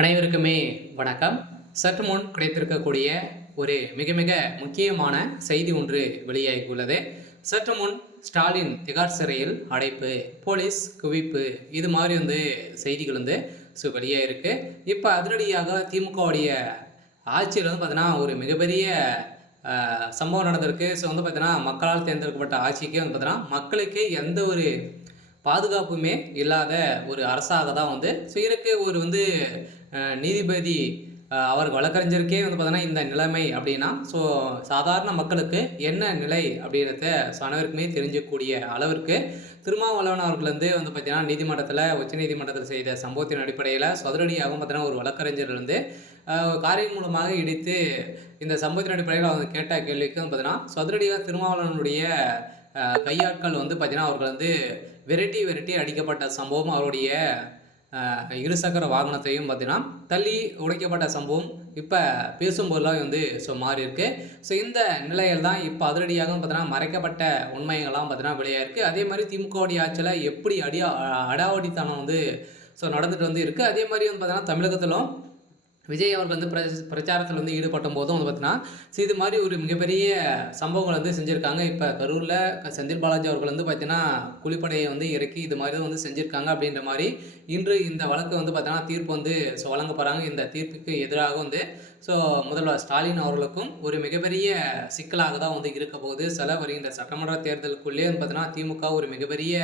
அனைவருக்குமே வணக்கம். சற்று முன் கிடைத்திருக்கக்கூடிய ஒரு மிக மிக முக்கியமான செய்தி ஒன்று வெளியாகியுள்ளது. சற்று முன் ஸ்டாலின் திகார் சிறையில் அடைப்பு, போலீஸ் குவிப்பு, இது மாதிரி செய்திகள் வெளியாகிருக்கு. இப்போ அதிரடியாக திமுகவுடைய ஆட்சியில் பார்த்தீங்கன்னா ஒரு மிகப்பெரிய சம்பவம் நடந்திருக்கு. பார்த்தீங்கன்னா மக்களால் தேர்ந்தெடுக்கப்பட்ட ஆட்சிக்கு பார்த்தீங்கன்னா மக்களுக்கு எந்த ஒரு பாதுகாப்புமே இல்லாத ஒரு அரசாக தான் இருக்கு. ஒரு நீதிபதி அவர் வழக்கறிஞருக்கே பார்த்தீங்கன்னா இந்த நிலைமை அப்படின்னா சாதாரண மக்களுக்கு என்ன நிலை அப்படின்றத அனைவருக்குமே தெரிஞ்சக்கூடிய அளவிற்கு திருமாவளவன் அவர்கள் பார்த்தீங்கன்னா நீதிமன்றத்தில் உச்சநீதிமன்றத்தில் செய்த சம்பவத்தின் அடிப்படையில் அதிரடியாகவும் பார்த்தீங்கன்னா ஒரு வழக்கறிஞர் காரின் மூலமாக இடித்து இந்த சம்பவத்தின் அடிப்படையில் அவங்க கேட்ட கேள்விக்கு பார்த்தீங்கன்னா அதிரடியாக திருமாவளவனுடைய கையாட்கள் பார்த்தீங்கன்னா அவர்கள் விரட்டி அடிக்கப்பட்ட சம்பவம், அவருடைய இருசக்கர வாகனத்தையும் பார்த்தீங்கன்னா தள்ளி உடைக்கப்பட்ட சம்பவம் இப்போ பேசும்போதெல்லாம் மாறி இருக்கு. இந்த நிலையில் தான் இப்போ அதிரடியாக பார்த்தீங்கன்னா மறைக்கப்பட்ட உண்மைகள்லாம் பார்த்தீங்கன்னா வெளியாயிருக்கு. அதே மாதிரி திமுகவுடைய ஆட்சியில் எப்படி அடாவடித்தனம் நடந்துட்டு இருக்குது. அதே மாதிரி பார்த்தீங்கன்னா தமிழகத்திலும் விஜய் அவர்கள் பிரச்சாரத்தில் ஈடுபட்ட போதும் பார்த்தீங்கன்னா இது மாதிரி ஒரு மிகப்பெரிய சம்பவங்கள் செஞ்சுருக்காங்க. இப்போ கரூரில் செந்தில் பாலாஜி அவர்கள் பார்த்தீங்கன்னா குழிப்படையை இறக்கி இது மாதிரி செஞ்சுருக்காங்க. அப்படின்ற மாதிரி இன்று இந்த வழக்கு பார்த்தீங்கன்னா தீர்ப்பு வழங்க போகிறாங்க. இந்த தீர்ப்புக்கு எதிராக முதல்வர் ஸ்டாலின் அவர்களுக்கும் ஒரு மிகப்பெரிய சிக்கலாக தான் இருக்க போகுது. வருகின்ற சட்டமன்ற தேர்தலுக்குள்ளே பார்த்தீங்கன்னா திமுக ஒரு மிகப்பெரிய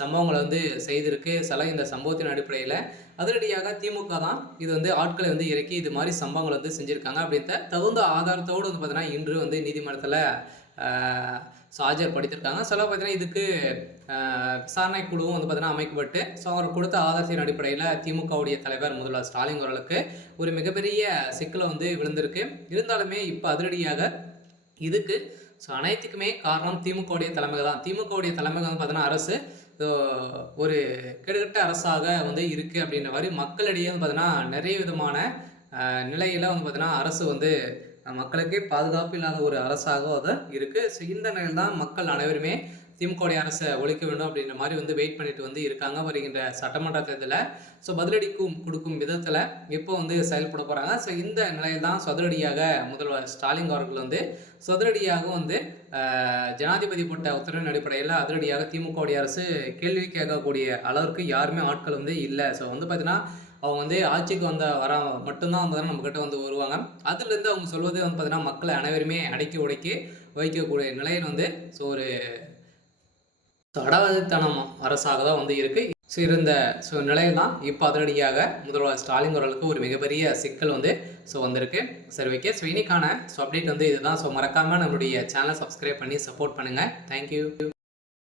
சம்பவங்களை செய்திருக்கு. இந்த சம்பவத்தின் அடிப்படையில் அதிரடியாக திமுக தான் இது ஆட்களை இறக்கி இது மாதிரி சம்பவங்கள் செஞ்சுருக்காங்க அப்படின்ற தகுந்த ஆதாரத்தோடு பார்த்தீங்கன்னா இன்று நீதிமன்றத்தில் ஆஜர்படுத்தியிருக்காங்க. பார்த்தீங்கன்னா இதுக்கு விசாரணை குழுவும் பார்த்தீங்கன்னா அமைக்கப்பட்டு அவர் கொடுத்த ஆதாரத்தின் அடிப்படையில் திமுகவுடைய தலைவர் முதல்வர் ஸ்டாலின் அவர்களுக்கு ஒரு மிகப்பெரிய சிக்கலை விழுந்திருக்கு. இருந்தாலுமே இப்போ அதிரடியாக இதுக்கு அனைத்துக்குமே காரணம் திமுகவுடைய தலைமை தான். திமுகவுடைய தலைமை பார்த்தீங்கன்னா அரசு ஒரு கெடுகட்ட அரசாக இருக்குது அப்படின்ற மாதிரி மக்களிடையே பார்த்தீங்கன்னா நிறைய விதமான நிலையில் பார்த்தீங்கன்னா அரசு மக்களுக்கே பாதுகாப்பு இல்லாத ஒரு அரசாகவும் அது இருக்குது. இந்த நிலையில் தான் மக்கள் அனைவருமே திமுகவுடைய அரசை ஒழிக்க வேண்டும் அப்படின்ற மாதிரி வெயிட் பண்ணிட்டு இருக்காங்க. வருகின்ற சட்டமன்ற தேர்தலில் பதிலடி கொடுக்கும் விதத்தில் இப்போ செயல்பட போகிறாங்க. இந்த நிலையில் தான் அதிரடியாக முதல்வர் ஸ்டாலின் அவர்கள் அதிரடியாக ஜனாதிபதி போட்ட உத்தரவின் அடிப்படையில் அதிரடியாக திமுகவுடைய அரசு கேள்வி கேட்கக்கூடிய அளவிற்கு யாருமே ஆட்கள் இல்லை. பார்த்தீங்கன்னா அவங்க ஆட்சிக்கு வர மட்டும்தான் நம்மக்கிட்ட வருவாங்க. அதுலேருந்து அவங்க சொல்வது பார்த்தீங்கன்னா மக்களை அனைவருமே அடக்கி உடைக்கி வைக்கக்கூடிய நிலையில் ஒரு அடாவடித்தனம் அரசாக தான் இருக்குது. இருந்த நிலையில் தான் இப்போ அதிரடியாக முதல்வர் ஸ்டாலின் அவர்களுக்கு ஒரு மிகப்பெரிய சிக்கல் வந்திருக்கு. ஓகே. இன்னைக்கான அப்டேட் இதுதான். மறக்காமல் நம்மளுடைய சேனலை சப்ஸ்கிரைப் பண்ணி சப்போர்ட் பண்ணுங்கள். தேங்க்யூ.